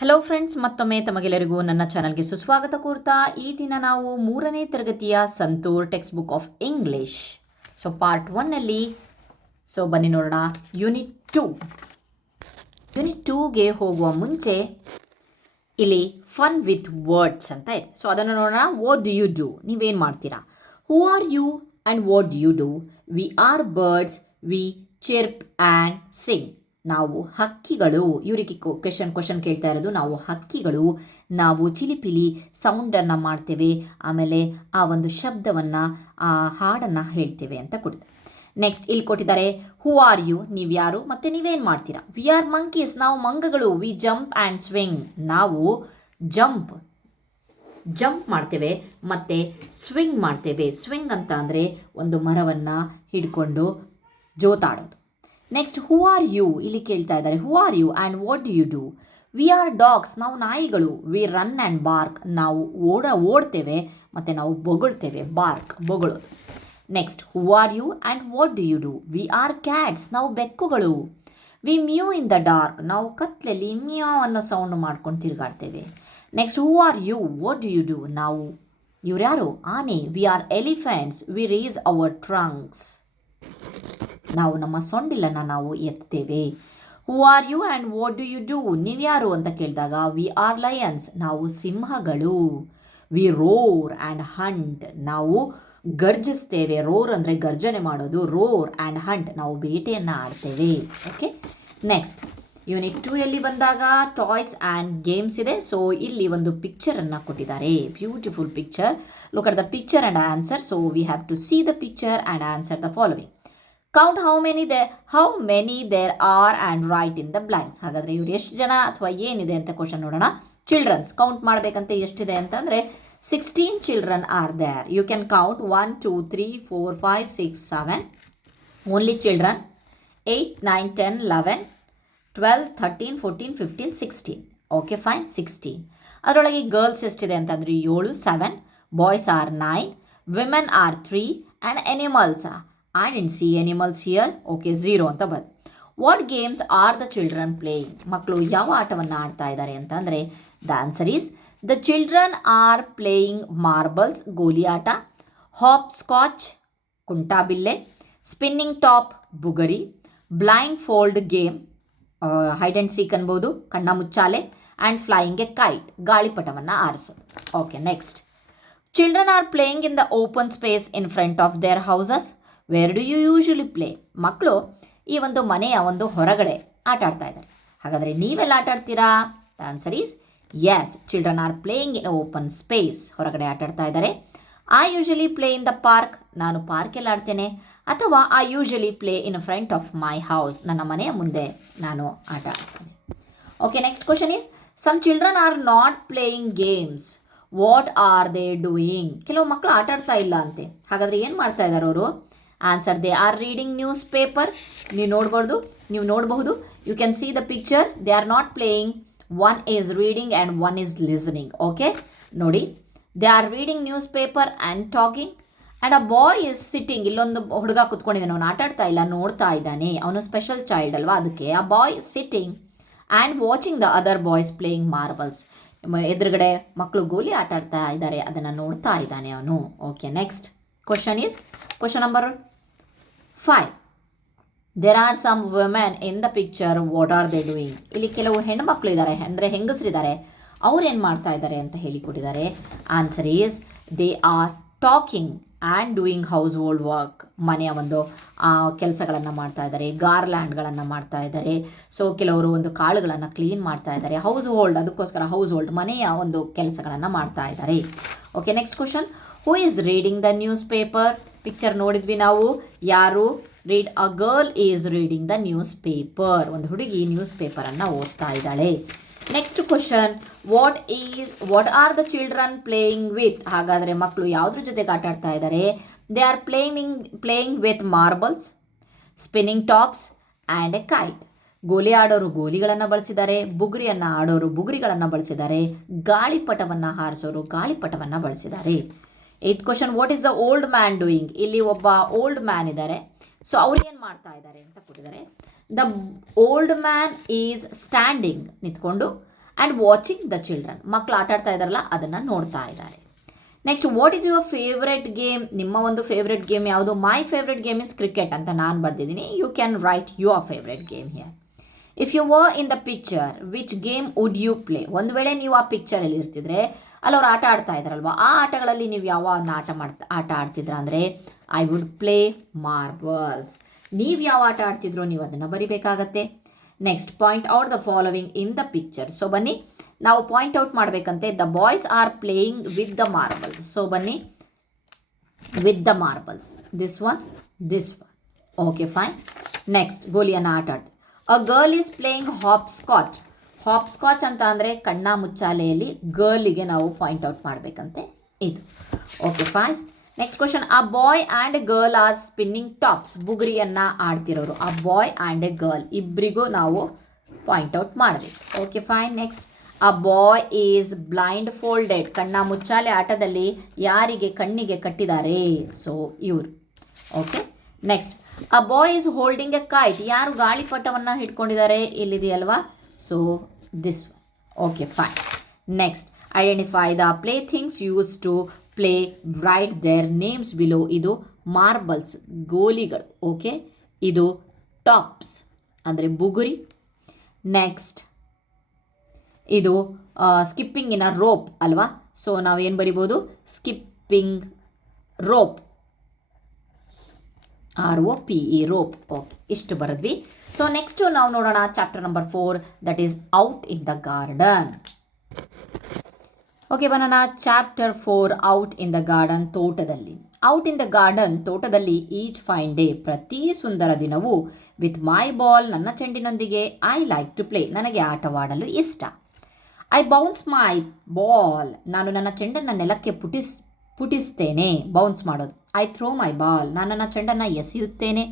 Hello friends, ಮತ್ತೊಮ್ಮೆ ತಮಗೆಲ್ಲರಿಗೂ ನನ್ನ ಚಾನಲ್ಗೆ ಸುಸ್ವಾಗತ ಕೋರ್ತಾ ಈ ದಿನ ನಾವು 3ನೇ ತರಗತಿಯ Santoor text book of English part 1ನಲ್ಲಿ ಬನ್ನಿ ನೋಡೋಣ. ಯೂನಿಟ್ 2ಗೆ ಹೋಗುವ ಮುಂಚೆ ಇಲ್ಲಿ ಫನ್ ವಿತ್ ವರ್ಡ್ಸ್ ಅಂತ ಇದೆ. ಅದನ್ನು ನೋಡೋಣ. What do you do? ನೀವೇನು ಮಾಡ್ತೀರಾ? Who are you and what do you do? We are birds, we chirp and sing. ನಾವು ಹಕ್ಕಿಗಳು. ಇವರಿಗೆ ಕ್ವಶನ್ ಕೇಳ್ತಾ ಇರೋದು. ನಾವು ಹಕ್ಕಿಗಳು, ನಾವು ಚಿಲಿಪಿಲಿ ಸೌಂಡನ್ನು ಮಾಡ್ತೇವೆ, ಆಮೇಲೆ ಆ ಒಂದು ಶಬ್ದವನ್ನು, ಆ ಹಾಡನ್ನು ಹೇಳ್ತೇವೆ ಅಂತ ಕೊಟ್ಟಿದ್ದಾರೆ. ನೆಕ್ಸ್ಟ್ ಇಲ್ಲಿ ಕೊಟ್ಟಿದ್ದಾರೆ ಹೂ ಆರ್ ಯು, ನೀವು ಯಾರು ಮತ್ತು ನೀವೇನು ಮಾಡ್ತೀರಾ? ವಿ ಆರ್ ಮಂಕೀಸ್, ನಾವು ಮಂಗಗಳು. ವಿ ಜಂಪ್ ಆ್ಯಂಡ್ ಸ್ವಿಂಗ್, ನಾವು ಜಂಪ್ ಮಾಡ್ತೇವೆ ಮತ್ತು ಸ್ವಿಂಗ್ ಮಾಡ್ತೇವೆ. ಸ್ವಿಂಗ್ ಅಂತ ಅಂದರೆ ಒಂದು ಮರವನ್ನು ಹಿಡ್ಕೊಂಡು ಜೋತಾಡೋದು. ನೆಕ್ಸ್ಟ್ ಹೂ ಆರ್ ಯು, ಇಲ್ಲಿ ಕೇಳ್ತಾ ಇದ್ದಾರೆ who are you and what do you do? We are dogs, ನಾವು ನಾಯಿಗಳು. ವಿ ರನ್ ಆ್ಯಂಡ್ ಬಾರ್ಕ್, ನಾವು ಓಡ್ತೇವೆ ಮತ್ತು ನಾವು ಬೊಗಳ್ತೇವೆ. ಬೊಗಳೋದು. Next who are you and what do you do? We are cats, ನಾವು ಬೆಕ್ಕುಗಳು. We mew in the dark, ನಾವು ಕತ್ಲಲ್ಲಿ ಮ್ಯಾವ್ ಅನ್ನೋ ಸೌಂಡ್ ಮಾಡ್ಕೊಂಡು ತಿರುಗಾಡ್ತೇವೆ. Next who are you what do you do? ನಾವು ಇವ್ರ್ಯಾರು? ಆನೆ. We are elephants, we raise our trunks, ನಾವು ನಮ್ಮ ಸೊಂಡಿಲನ್ನು ನಾವು ಎತ್ತೇವೆ. Who are you and what do you do? ನೀವ್ಯಾರು ಅಂತ ಕೇಳಿದಾಗ ವಿ ಆರ್ ಲಯನ್ಸ್, ನಾವು ಸಿಂಹಗಳು. ವಿ ರೋರ್ ಆ್ಯಂಡ್ ಹಂಟ್, ನಾವು ಗರ್ಜಿಸ್ತೇವೆ. ರೋರ್ ಅಂದರೆ ಗರ್ಜನೆ ಮಾಡೋದು. ರೋರ್ ಆ್ಯಂಡ್ ಹಂಟ್, ನಾವು ಬೇಟೆಯನ್ನು ಆಡ್ತೇವೆ. ಓಕೆ, ನೆಕ್ಸ್ಟ್ ಯೂನಿಟ್ 2ಯಲ್ಲಿ ಬಂದಾಗ ಟಾಯ್ಸ್ ಆ್ಯಂಡ್ ಗೇಮ್ಸ್ ಇದೆ. ಇಲ್ಲಿ ಒಂದು ಪಿಕ್ಚರನ್ನು ಕೊಟ್ಟಿದ್ದಾರೆ. Beautiful picture. Look at the picture and answer. We have to see the picture and answer the following. Count how many there are and write in the blanks. ಹಾಗಾದರೆ ಇವರು ಎಷ್ಟು ಜನ ಅಥವಾ ಏನಿದೆ ಅಂತ ಕ್ವಶನ್ ನೋಡೋಣ. ಚಿಲ್ಡ್ರನ್ಸ್ ಕೌಂಟ್ ಮಾಡಬೇಕಂತ ಎಷ್ಟಿದೆ ಅಂತಂದರೆ 16 children are there. You can count 1 2 3 4 5 6 7. Only children 8 9 10 11 12 13 14 15 16. Okay fine, 16. ಅದರೊಳಗೆ ಗರ್ಲ್ಸ್ ಎಷ್ಟಿದೆ ಅಂತಂದರೆ 7 7, boys are 9, women are 3 and animals I didn't see animals here. Okay 0 ಅಂತ ಬಂದು. What games are the children playing? ಮಕ್ಕಳು ಯಾವ ಆಟವನ್ನು ಆಡ್ತಾ ಇದ್ದಾರೆ ಅಂತಂದರೆ the answer is the children are playing marbles, ಗೋಲಿ ಆಟ, ಹಾಪ್ ಸ್ಕಾಚ್, ಕುಂಟಾಬಿಲ್ಲೆ, ಸ್ಪಿನ್ನಿಂಗ್ ಟಾಪ್, ಬುಗರಿ, blindfold game, hide and seek ಅನ್ಬೋದು, ಕಣ್ಣ ಮುಚ್ಚಾಲೆ, ಆ್ಯಂಡ್ ಫ್ಲೈಯಿಂಗ್ ಎ ಕೈಟ್, ಗಾಳಿಪಟವನ್ನು ಆರಿಸೋದು. Okay, next children are playing in the open space in front of their houses. Where do you usually play? ಮಕ್ಕಳು ಈ ಒಂದು ಮನೆಯ ಒಂದು ಹೊರಗಡೆ ಆಟ ಆಡ್ತಾ ಇದ್ದಾರೆ. ಹಾಗಾದರೆ ನೀವೆಲ್ಲ ಆಟ ಆಡ್ತೀರಾ? The answer is yes, children are playing in open space, ಹೊರಗಡೆ ಆಟ ಆಡ್ತಾ ಇದ್ದಾರೆ. I usually play in the park, ನಾನು ಪಾರ್ಕೆಲ್ಲ ಆಡ್ತೇನೆ. ಅಥವಾ I usually play in front of my house, ನನ್ನ ಮನೆಯ ಮುಂದೆ ನಾನು ಆಟ ಆಡ್ತೇನೆ. Okay, next question is some children are not playing games. What are they doing? ಕೆಲವು ಮಕ್ಕಳು ಆಟ ಆಡ್ತಾ ಇಲ್ಲ ಅಂತೆ. ಹಾಗಾದರೆ ಏನು ಮಾಡ್ತಾ ಇದ್ದಾರೆ ಅವರು? Answer they are reading newspaper. ನೀವು ನೋಡಬಹುದು. You can see the picture. They are not playing. One is reading and one is listening. Okay, ನೋಡಿ, they are reading newspaper and talking and a boy is sitting. ಇಲ್ಲೊಂದು ಹುಡುಗ ಕುತ್ಕೊಂಡಿದ್ದಾನೆ, ಅವನು ಆಟ ಆಡ್ತಾ ಇಲ್ಲ, ನೋಡ್ತಾ ಇದ್ದಾನೆ. ಅವನು ಸ್ಪೆಷಲ್ ಚೈಲ್ಡ್ ಅಲ್ವಾ, ಅದಕ್ಕೆ a boy sitting and watching the other boys playing marbles. ಎದುರುಗಡೆ ಮಕ್ಕಳು ಗೋಲಿ ಆಟ ಆಡ್ತಾ ಇದ್ದಾರೆ, ಅದನ್ನು ನೋಡ್ತಾ ಇದ್ದಾನೆ ಅವನು. Okay, next question is question number 5. There are some women in the picture. What are they doing? ಇಲ್ಲಿ ಕೆಲವು ಹೆಣ್ಮಕ್ಳು ಇದ್ದಾರೆ, ಅಂದರೆ ಹೆಂಗಸರಿದ್ದಾರೆ. ಅವ್ರು ಏನು ಮಾಡ್ತಾ ಇದ್ದಾರೆ ಅಂತ ಹೇಳಿಕೊಟ್ಟಿದ್ದಾರೆ. Answer is they are talking and doing house hold work. ಮನೆಯ ಒಂದು ಕೆಲಸಗಳನ್ನು ಮಾಡ್ತಾ ಇದ್ದಾರೆ, ಗಾರ್ಲ್ಯಾಂಡ್ಗಳನ್ನು ಮಾಡ್ತಾ ಇದ್ದಾರೆ. ಕೆಲವರು ಒಂದು ಕಾಳುಗಳನ್ನು ಕ್ಲೀನ್ ಮಾಡ್ತಾ ಇದ್ದಾರೆ. ಹೌಸ್ ಹೋಲ್ಡ್, ಅದಕ್ಕೋಸ್ಕರ ಹೌಸ್ ಹೋಲ್ಡ್, ಮನೆಯ ಒಂದು ಕೆಲಸಗಳನ್ನು ಮಾಡ್ತಾ ಇದ್ದಾರೆ. Okay, next question. Who is reading the newspaper? Picture ನೋಡಿದ್ವಿ ನಾವು. ಯಾರು? Read a girl is reading the newspaper. ಒಂದು ಹುಡುಗಿ ನ್ಯೂಸ್ ಪೇಪರನ್ನು ಓದ್ತಾ ಇದ್ದಾಳೆ. Next question. What are the children playing with? ಹಾಗಾದರೆ ಮಕ್ಕಳು ಯಾವುದ್ರ ಜೊತೆಗೆ ಆಟ ಆಡ್ತಾ ಇದ್ದಾರೆ? They are playing with marbles, spinning tops and a kite. ಗೋಲಿ ಆಡೋರು ಗೋಲಿಗಳನ್ನು ಬಳಸಿದ್ದಾರೆ, ಬುಗುರಿಯನ್ನು ಆಡೋರು ಬುಗುರಿಗಳನ್ನು ಬಳಸಿದ್ದಾರೆ, ಗಾಳಿಪಟವನ್ನು ಹಾರಿಸೋರು ಗಾಳಿಪಟವನ್ನು ಬಳಸಿದ್ದಾರೆ. 8th question. What is the old man doing? ಇಲ್ಲಿ ಒಬ್ಬ ಓಲ್ಡ್ ಮ್ಯಾನ್ ಇದ್ದಾರೆ. ಅವ್ರು ಏನು ಮಾಡ್ತಾ ಇದ್ದಾರೆ ಅಂತ ಕೊಟ್ಟಿದ್ದಾರೆ. The old man is standing, ನಿಂತ್ಕೊಂಡು, ಆ್ಯಂಡ್ ವಾಚಿಂಗ್ ದ ಚಿಲ್ಡ್ರನ್. ಮಕ್ಕಳು ಆಟ ಆಡ್ತಾ ಇದ್ದಾರಲ್ಲ ಅದನ್ನು ನೋಡ್ತಾ ಇದ್ದಾರೆ. Next, what is your favourite game? ನಿಮ್ಮ ಒಂದು ಫೇವ್ರೆಟ್ ಗೇಮ್ ಯಾವುದು? My favourite game is cricket ಅಂತ ನಾನು ಬರ್ದಿದ್ದೀನಿ. You can write your favourite game here. If you were in the picture, which game would you play? ಒಂದು ವೇಳೆ ನೀವು ಆ ಪಿಕ್ಚರಲ್ಲಿ ಇರ್ತಿದ್ರೆ ಅಲ್ಲಿ ಅವ್ರು ಆಟ ಆಡ್ತಾ ಇದ್ದಾರಲ್ವ, ಆ ಆಟಗಳಲ್ಲಿ ನೀವು ಯಾವ ಆಟ ಆಡ್ತಿದ್ರ ಅಂದರೆ ಐ ವುಡ್ ಪ್ಲೇ ಮಾರ್ಬಲ್ಸ್. ನೀವು ಯಾವ ಆಟ ಆಡ್ತಿದ್ರೋ ನೀವು ಅದನ್ನು ಬರಿಬೇಕಾಗತ್ತೆ. Next, point out the following in the picture. So ಬನ್ನಿ ನಾವು ಪಾಯಿಂಟ್ ಔಟ್ ಮಾಡಬೇಕಂತೆ. The boys are playing with the marbles. So ಬನ್ನಿ, with the marbles, this one. Okay fine. Next, ಗೋಲಿಯನ್ನು ಆಟ ಆಡ್ತೀವಿ. A girl is playing hopscotch. Hopscotch ಅಂತ ಅಂದರೆ ಕಣ್ಣ ಮುಚ್ಚಾಲೆಯಲ್ಲಿ ಗರ್ಲಿಗೆ ನಾವು ಪಾಯಿಂಟ್ ಔಟ್ ಮಾಡಬೇಕಂತೆ ಇದು. Okay fine. Next question, a boy and a girl are spinning tops. ಬುಗುರಿಯನ್ನು ಆಡ್ತಿರೋರು a boy and a girl, ಇಬ್ಬರಿಗೂ ನಾವು ಪಾಯಿಂಟ್ ಔಟ್ ಮಾಡಬೇಕು. Okay fine. Next, a boy is blindfolded. ಕಣ್ಣ ಮುಚ್ಚಾಲೆ ಆಟದಲ್ಲಿ ಯಾರಿಗೆ ಕಣ್ಣಿಗೆ ಕಟ್ಟಿದ್ದಾರೆ? ಸೊ ಇವರು. Okay. Next, a boy is holding a kite. ಯಾರು ಗಾಳಿಪಟವನ್ನು ಹಿಡ್ಕೊಂಡಿದ್ದಾರೆ? ಇಲ್ಲಿದೆಯಲ್ವಾ? So this one. Okay fine. Next, identify the playthings use to play, right there names below. ಇದು ಮಾರ್ಬಲ್ಸ್, ಗೋಲಿಗಳು. ಓಕೆ. ಇದು ಟಾಪ್ಸ್ ಅಂದರೆ ಬುಗುರಿ. ನೆಕ್ಸ್ಟ್, ಇದು ಸ್ಕಿಪ್ಪಿಂಗಿನ ರೋಪ್ ಅಲ್ವಾ? ಸೊ ನಾವೇನು ಬರಿಬೋದು? Skipping rope, ROPE, rope. Okay, ಇಷ್ಟು ಬರೆದ್ವಿ. ಸೊ ನೆಕ್ಸ್ಟು ನಾವು ನೋಡೋಣ chapter number 4, that is out in the garden. Okay, ಬರೋಣ chapter 4, out in the garden, ತೋಟದಲ್ಲಿ. ಔಟ್ ಇನ್ ದ ಗಾರ್ಡನ್, ತೋಟದಲ್ಲಿ. ಈಚ್ ಫೈನ್ ಡೇ, ಪ್ರತಿ ಸುಂದರ ದಿನವೂ. ವಿತ್ ಮೈ ಬಾಲ್, ನನ್ನ ಚೆಂಡಿನೊಂದಿಗೆ. ಐ ಲೈಕ್ ಟು ಪ್ಲೇ, ನನಗೆ ಆಟವಾಡಲು ಇಷ್ಟ. ಐ ಬೌನ್ಸ್ ಮೈ ಬಾಲ್, ನಾನು ನನ್ನ ಚೆಂಡನ್ನು ನೆಲಕ್ಕೆ ಪುಟಿಸ್ತೇನೆ. ಬೌನ್ಸ್ ಮಾಡೋದು. ಐ ಥ್ರೋ ಮೈ ಬಾಲ್, ನಾನು ನನ್ನ ಚೆಂಡನ್ನು ಎಸೆಯುತ್ತೇನೆ.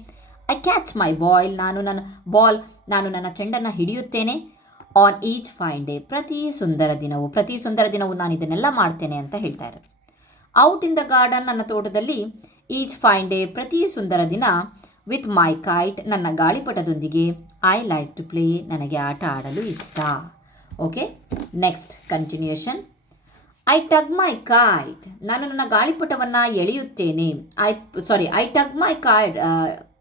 ಐ ಕ್ಯಾಚ್ ಮೈ ಬಾಲ್, ನಾನು ನನ್ನ ಚೆಂಡನ್ನು ಹಿಡಿಯುತ್ತೇನೆ. ಆನ್ ಈಚ್ ಫೈನ್ ಡೇ, ಪ್ರತಿ ಸುಂದರ ದಿನವೂ ನಾನು ಇದನ್ನೆಲ್ಲ ಮಾಡ್ತೇನೆ ಅಂತ ಹೇಳ್ತಾ ಇರೋದು. ಔಟ್ ಇನ್ ದ ಗಾರ್ಡನ್, ನನ್ನ ತೋಟದಲ್ಲಿ. ಈಚ್ ಫೈನ್ ಡೇ, ಪ್ರತಿ ಸುಂದರ ದಿನ. ವಿತ್ ಮೈ ಕೈಟ್, ನನ್ನ ಗಾಳಿಪಟದೊಂದಿಗೆ. ಐ ಲೈಕ್ ಟು ಪ್ಲೇ, ನನಗೆ ಆಟ ಆಡಲು ಇಷ್ಟ. Okay. Next continuation. I tug my kite, ನಾನು ನನ್ನ ಗಾಳಿಪಟವನ್ನು ಎಳೆಯುತ್ತೇನೆ. I tug my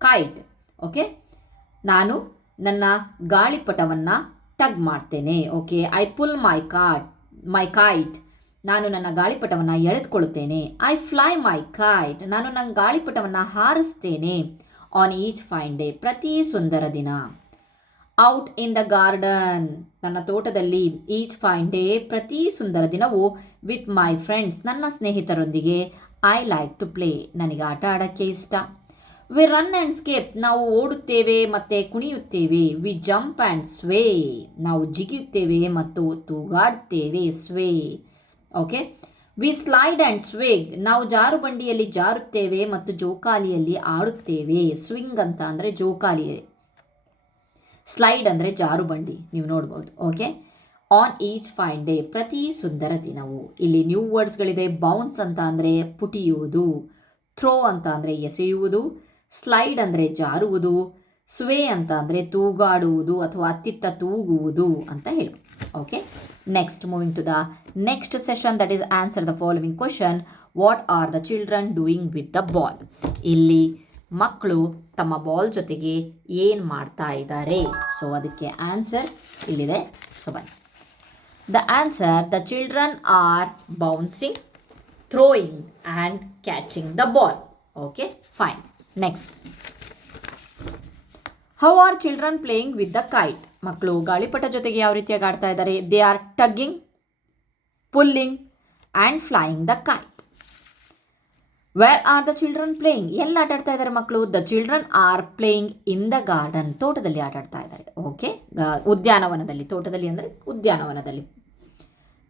kite. Okay, ನಾನು ನನ್ನ ಗಾಳಿಪಟವನ್ನು ಟಗ್ ಮಾಡ್ತೇನೆ. Okay. I pull my kite, ನಾನು ನನ್ನ ಗಾಳಿಪಟವನ್ನು ಎಳೆದುಕೊಳ್ಳುತ್ತೇನೆ. ಐ ಫ್ಲೈ ಮೈ ಕೈಟ್, ನಾನು ನನ್ನ ಗಾಳಿಪಟವನ್ನು ಹಾರಿಸ್ತೇನೆ. ಆನ್ ಈಚ್ ಫೈನ್ ಡೇ, ಪ್ರತಿ ಸುಂದರ ದಿನ. ಔಟ್ ಇನ್ ದ ಗಾರ್ಡನ್, ನನ್ನ ತೋಟದಲ್ಲಿ. ಈಚ್ ಫೈನ್ ಡೇ, ಪ್ರತಿ ಸುಂದರ ದಿನವೂ. ವಿತ್ ಮೈ ಫ್ರೆಂಡ್ಸ್, ನನ್ನ ಸ್ನೇಹಿತರೊಂದಿಗೆ. ಐ ಲೈಕ್ ಟು ಪ್ಲೇ, ನನಗೆ ಆಟ ಆಡೋಕ್ಕೆ ಇಷ್ಟ. ವಿ ರನ್ ಆ್ಯಂಡ್ ಸ್ಕೇಪ್, ನಾವು ಓಡುತ್ತೇವೆ ಮತ್ತು ಕುಣಿಯುತ್ತೇವೆ. ವಿ ಜಂಪ್ ಆ್ಯಂಡ್ ಸ್ವೇ, ನಾವು ಜಿಗಿಯುತ್ತೇವೆ ಮತ್ತು ತೂಗಾಡುತ್ತೇವೆ. ಸ್ವೇ. ಓಕೆ. ವಿ ಸ್ಲೈಡ್ ಆ್ಯಂಡ್ ಸ್ವೇಗ್, ನಾವು ಜಾರುಬಂಡಿಯಲ್ಲಿ ಜಾರುತ್ತೇವೆ ಮತ್ತು ಜೋಕಾಲಿಯಲ್ಲಿ ಆಡುತ್ತೇವೆ. ಸ್ವಿಂಗ್ ಅಂತ ಅಂದರೆ ಜೋಕಾಲಿ, ಸ್ಲೈಡ್ ಅಂದರೆ ಜಾರುಬಂಡಿ, ನೀವು ನೋಡ್ಬೋದು. Okay. On each fine day, ಪ್ರತಿ ಸುಂದರ ದಿನವು. ಇಲ್ಲಿ ನ್ಯೂ ವರ್ಡ್ಸ್ಗಳಿದೆ. ಬೌನ್ಸ್ ಅಂತ ಅಂದರೆ ಪುಟಿಯುವುದು. ಥ್ರೋ ಅಂತ ಅಂದರೆ ಎಸೆಯುವುದು. ಸ್ಲೈಡ್ ಅಂದರೆ ಜಾರುವುದು. ಸ್ವೇ ಅಂತ ಅಂದರೆ ತೂಗಾಡುವುದು ಅಥವಾ ಅತ್ತಿತ್ತ ತೂಗುವುದು ಅಂತ ಹೇಳಿ. Okay. Next, moving to the next session, that is answer the following question. What are the children doing with the ball? ಇಲ್ಲಿ ಮಕ್ಕಳು ತಮ್ಮ ಬಾಲ್ ಜೊತೆಗೆ ಏನು ಮಾಡ್ತಾ ಇದ್ದಾರೆ? ಸೊ ಅದಕ್ಕೆ ಆನ್ಸರ್ ಇಲ್ಲಿದೆ. ಸೊ ಬನ್ನಿ. The answer, the children are bouncing, throwing and catching the ball. Okay fine. Next, how are children playing with the kite? ಮಕ್ಕಳು ಗಾಳಿಪಟ ಜೊತೆಗೆ ಯಾವ ರೀತಿಯಾಗಿ ಆಡ್ತಾ ಇದ್ದಾರೆ? They are tugging, pulling and flying the kite. Where are the children playing? ಎಲ್ಲಿ ಆಟ ಆಡ್ತಾ ಇದ್ದಾರೆ ಮಕ್ಕಳು? The children are playing in the garden, ತೋಟದಲ್ಲಿ ಆಟ ಆಡ್ತಾ ಇದ್ದಾರೆ. ಓಕೆ, ಉದ್ಯಾನವನದಲ್ಲಿ. ತೋಟದಲ್ಲಿ ಅಂದರೆ ಉದ್ಯಾನವನದಲ್ಲಿ.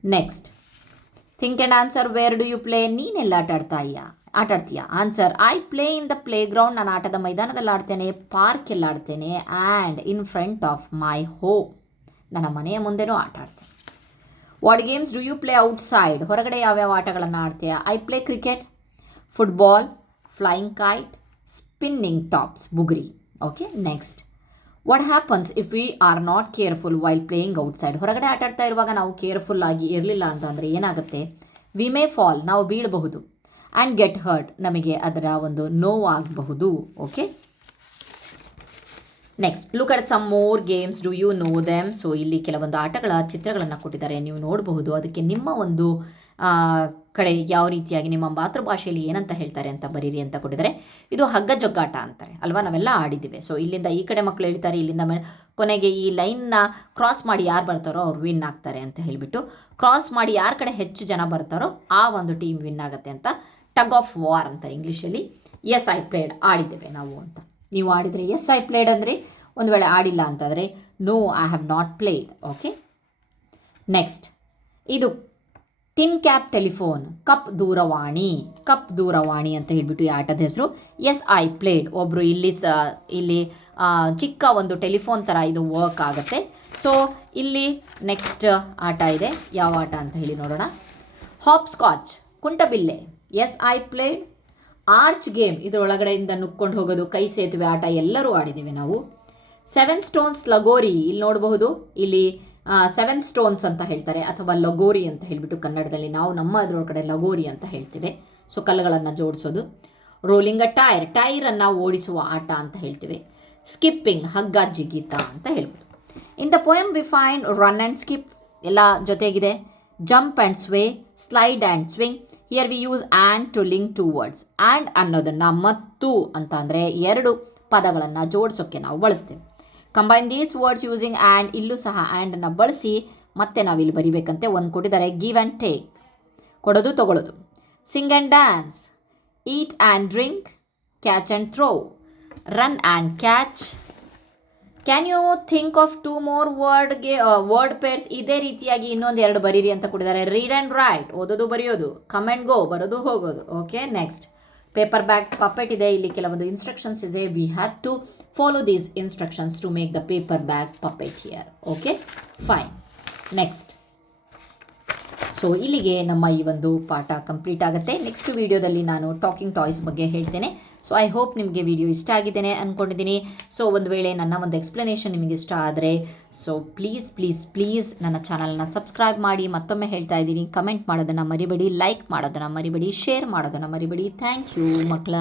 Next, think and answer. Wear do you play? ನೀನೆಲ್ಲ ಆಟ ಆಡ್ತೀಯಾ? Answer, I play in the playground, ನಾನು ಆಟದ ಮೈದಾನದಲ್ಲಿ ಆಡ್ತೇನೆ. ಪಾರ್ಕೆಲ್ಲ ಆಡ್ತೇನೆ. And in front of my home, ನನ್ನ ಮನೆಯ ಮುಂದೆನೂ ಆಟ ಆಡ್ತೇನೆ. What games do you play outside? ಹೊರಗಡೆ ಯಾವ್ಯಾವ ಆಟಗಳನ್ನು ಆಡ್ತೀಯಾ? I play cricket, football, flying kite, spinning tops, ಬುಗುರಿ. Okay. Next, what happens if we are not careful while playing outside? ಹೊರಗಡೆ ಆಟ ಆಡ್ತಾ ಇರುವಾಗ ನಾವು ಕೇರ್ಫುಲ್ ಆಗಿ ಇರಲಿಲ್ಲ ಅಂತಂದರೆ ಏನಾಗುತ್ತೆ? ವಿ ಮೇ ಫಾಲ್, ನಾವು ಬೀಳಬಹುದು. ಆ್ಯಂಡ್ ಗೆಟ್ ಹರ್ಟ್, ನಮಗೆ ಅದರ ಒಂದು ನೋವಾಗಬಹುದು. Okay, next look at some more games, do you know them? So ಇಲ್ಲಿ ಕೆಲವೊಂದು ಆಟಗಳ ಚಿತ್ರಗಳನ್ನು ಕೊಟ್ಟಿದ್ದಾರೆ, ನೀವು ನೋಡಬಹುದು. ಅದಕ್ಕೆ ನಿಮ್ಮ ಒಂದು ಕಡೆ ಯಾವ ರೀತಿಯಾಗಿ ನಿಮ್ಮ ಮಾತೃಭಾಷೆಯಲ್ಲಿ ಏನಂತ ಹೇಳ್ತಾರೆ ಅಂತ ಬರೀರಿ ಅಂತ ಕೊಟ್ಟಿದ್ದಾರೆ. ಇದು ಹಗ್ಗ ಜಗ್ಗಾಟ ಅಂತಾರೆ ಅಲ್ವಾ, ನಾವೆಲ್ಲ ಆಡಿದ್ದೀವಿ. ಸೊ ಇಲ್ಲಿಂದ ಈ ಕಡೆ ಮಕ್ಕಳು ಹೇಳ್ತಾರೆ, ಇಲ್ಲಿಂದ ಕೊನೆಗೆ ಈ ಲೈನ್ನ ಕ್ರಾಸ್ ಮಾಡಿ ಯಾರು ಬರ್ತಾರೋ ಅವ್ರು ವಿನ್ ಆಗ್ತಾರೆ ಅಂತ ಹೇಳಿಬಿಟ್ಟು, ಕ್ರಾಸ್ ಮಾಡಿ ಯಾರ ಕಡೆ ಹೆಚ್ಚು ಜನ ಬರ್ತಾರೋ ಆ ಒಂದು ಟೀಮ್ ವಿನ್ ಆಗುತ್ತೆ ಅಂತ ಟಗ್ ಆಫ್ ವಾರ್ ಅಂತಾರೆ ಇಂಗ್ಲೀಷಲ್ಲಿ. ಎಸ್ ಐ ಪ್ಲೇಡ್, ಆಡಿದ್ದೇವೆ ನಾವು ಅಂತ. ನೀವು ಆಡಿದರೆ ಎಸ್ ಐ ಪ್ಲೇಡ್ ಅಂದರೆ, ಒಂದು ವೇಳೆ ಆಡಿಲ್ಲ ಅಂತಂದರೆ no I have not played. Okay, next ಇದು ಟಿನ್ ಕ್ಯಾಪ್ ಟೆಲಿಫೋನ್, ಕಪ್ ದೂರವಾಣಿ. ಕಪ್ ದೂರವಾಣಿ ಅಂತ ಹೇಳಿಬಿಟ್ಟು ಈ ಆಟದ ಹೆಸರು. ಎಸ್ ಐ ಪ್ಲೇಡ್, ಒಬ್ಬರು ಇಲ್ಲಿ ಚಿಕ್ಕ ಒಂದು ಟೆಲಿಫೋನ್ ಥರ ಇದು ವರ್ಕ್ ಆಗುತ್ತೆ. ಸೊ ಇಲ್ಲಿ ನೆಕ್ಸ್ಟ್ ಆಟ ಇದೆ, ಯಾವ ಆಟ ಅಂತ ಹೇಳಿ ನೋಡೋಣ. ಹಾಪ್ ಸ್ಕಾಚ್, ಕುಂಟಬಿಲ್ಲೆ. As I played. Arch game, ಇದರೊಳಗಡೆಯಿಂದ ನುಕ್ಕೊಂಡು ಹೋಗೋದು, ಕೈ ಸೇತುವೆ ಆಟ ಎಲ್ಲರೂ ಆಡಿದ್ದೀವಿ ನಾವು. 7 ಸ್ಟೋನ್ಸ್ ಲಗೋರಿ, ಇಲ್ಲಿ ನೋಡಬಹುದು. ಇಲ್ಲಿ 7 ಸ್ಟೋನ್ಸ್ ಅಂತ ಹೇಳ್ತಾರೆ, ಅಥವಾ ಲಗೋರಿ ಅಂತ ಹೇಳಿಬಿಟ್ಟು ಕನ್ನಡದಲ್ಲಿ ನಾವು ನಮ್ಮ ಅದರೊಳಗಡೆ ಲಗೋರಿ ಅಂತ ಹೇಳ್ತೇವೆ. ಸೊ ಕಲ್ಲುಗಳನ್ನು ಜೋಡಿಸೋದು. ರೋಲಿಂಗ್ ಅ ಟೈರ್, ಟೈರನ್ನು ಓಡಿಸುವ ಆಟ ಅಂತ ಹೇಳ್ತೀವಿ. ಸ್ಕಿಪ್ಪಿಂಗ್, ಹಗ್ಗ ಜಿಗಿತ ಅಂತ ಹೇಳ್ಬೋದು. In the poem we find run and skip, ಎಲ್ಲ ಜೊತೆಗಿದೆ. Jump and sway, slide and swing. Here we use and to link two words. And ಅನ್ನೋದನ್ನು ಮತ್ತು ಅಂತ ಅಂದರೆ 2 ಪದಗಳನ್ನು ಜೋಡಿಸೋಕ್ಕೆ ನಾವು ಬಳಸ್ತೇವೆ. Combine these words using and, ಇಲ್ಲೂ ಸಹ ಆ್ಯಂಡನ್ನು ಬಳಸಿ ಮತ್ತೆ ನಾವಿಲ್ಲಿ ಬರಿಬೇಕಂತೆ. ಒಂದು ಕೊಟ್ಟಿದ್ದಾರೆ, ಗಿವ್ ಆ್ಯಂಡ್ ಟೇಕ್, ಕೊಡೋದು ತಗೊಳ್ಳೋದು. Sing and dance, eat and drink, catch and throw, run and catch. Can you think of 2 more word pairs? ಇದೇ ರೀತಿಯಾಗಿ ಇನ್ನೊಂದು 2 ಬರೀರಿ ಅಂತ ಕೊಟ್ಟಿದ್ದಾರೆ. ರೀಡ್ ಆ್ಯಂಡ್ ರೈಟ್, ಓದೋದು ಬರೆಯೋದು. ಕಮ್ ಆ್ಯಂಡ್ ಗೋ, ಬರೋದು ಹೋಗೋದು. Okay, next paper bag puppet ಇದೆ. ಇಲ್ಲಿ ಕೆಲವೊಂದು ಇನ್ಸ್ಟ್ರಕ್ಷನ್ಸ್ ಇದೆ. We have to follow these instructions to make the paper bag puppet here. Okay, fine. Next, so ಇಲ್ಲಿಗೆ ನಮ್ಮ ಈ ಒಂದು ಪಾಠ ಕಂಪ್ಲೀಟ್ ಆಗುತ್ತೆ. ನೆಕ್ಸ್ಟ್ ವಿಡಿಯೋದಲ್ಲಿ ನಾನು ಟಾಕಿಂಗ್ ಟಾಯ್ಸ್ ಬಗ್ಗೆ ಹೇಳ್ತೇನೆ. ಸೊ ಐ ಹೋಪ್ ನಿಮಗೆ ವಿಡಿಯೋ ಇಷ್ಟ ಆಗಿದ್ದೇನೆ ಅಂದ್ಕೊಂಡಿದ್ದೀನಿ. ಸೊ ಒಂದು ವೇಳೆ ನನ್ನ ಒಂದು ಎಕ್ಸ್ಪ್ಲನೇಷನ್ ನಿಮಗೆ ಇಷ್ಟ ಆದರೆ ಸೊ ಪ್ಲೀಸ್ ನನ್ನ ಚಾನಲ್ನ ಸಬ್ಸ್ಕ್ರೈಬ್ ಮಾಡಿ. ಮತ್ತೊಮ್ಮೆ ಹೇಳ್ತಾ ಇದ್ದೀನಿ, ಕಮೆಂಟ್ ಮಾಡೋದನ್ನು ಮರಿಬೇಡಿ, ಲೈಕ್ ಮಾಡೋದನ್ನು ಮರಿಬೇಡಿ, ಶೇರ್ ಮಾಡೋದನ್ನು ಮರಿಬೇಡಿ. ಥ್ಯಾಂಕ್ ಯು ಮಕ್ಕಳ.